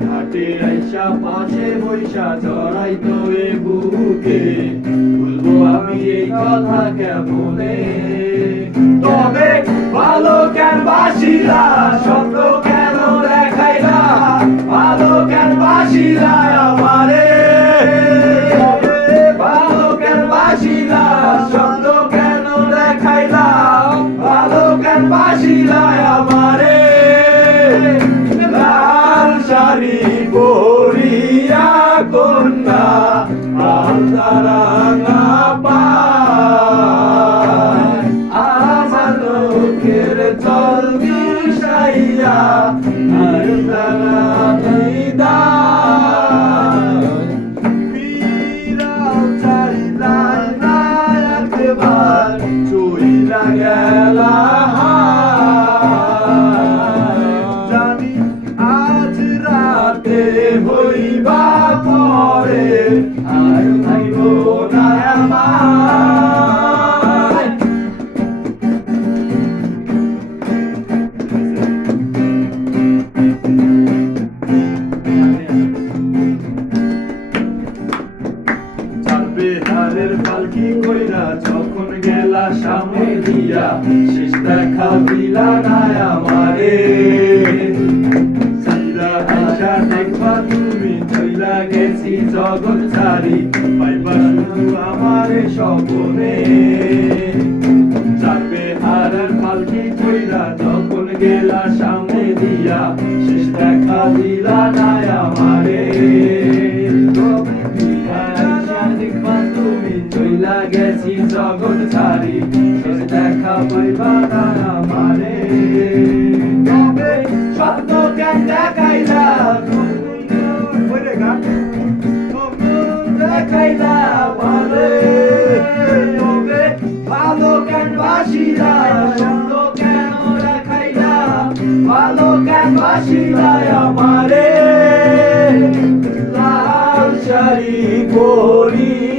ঘাটে আইসা পাশে বৈশা জড়াই তো এ বুকে বলবো আমি এই কথা কেমনে তবে ভালো কেন বাসিলা শব্দ কেন দেখাইলা ভালো কেন বাসিলা আমারে ভালো কেন বাসিলা শব্দ কেন দেখাইলা ভালো কেন বাসিলা আমারে শাড়ি পরিয়া কন্যা আলতারাঙা পায় আমার লোকের চল মিশাইয়া আলতারা বিরাও চারিলাই না একবার চইলা গেলা হইবা পরে আর ভাইব না আমায় বিহারের পালকি কইরা যখন গেলা সামনে দিয়া শেষ দেখা দিলা না আমারে দেখবা তুমি চইলা গেছি জগৎ ছাড়ি পাইবা শুধু আমারে স্বপনে যাবে হারার পালকি কইরা যখন গেলা সামনে দিয়া শেষ দেখা দিলা না আমারে দেখবা তুমি চইলা গেছি জগৎ ছাড়ি শেষ দেখা পাইবা না আমারে তবে সত্য কেন দেখাইলা দেখাইলা বলে তবে ভালো কেন বাসিলা সত্য কেন দেখাইলা ভালো কেন বাসিলা আমারে লাল শাড়ি পরি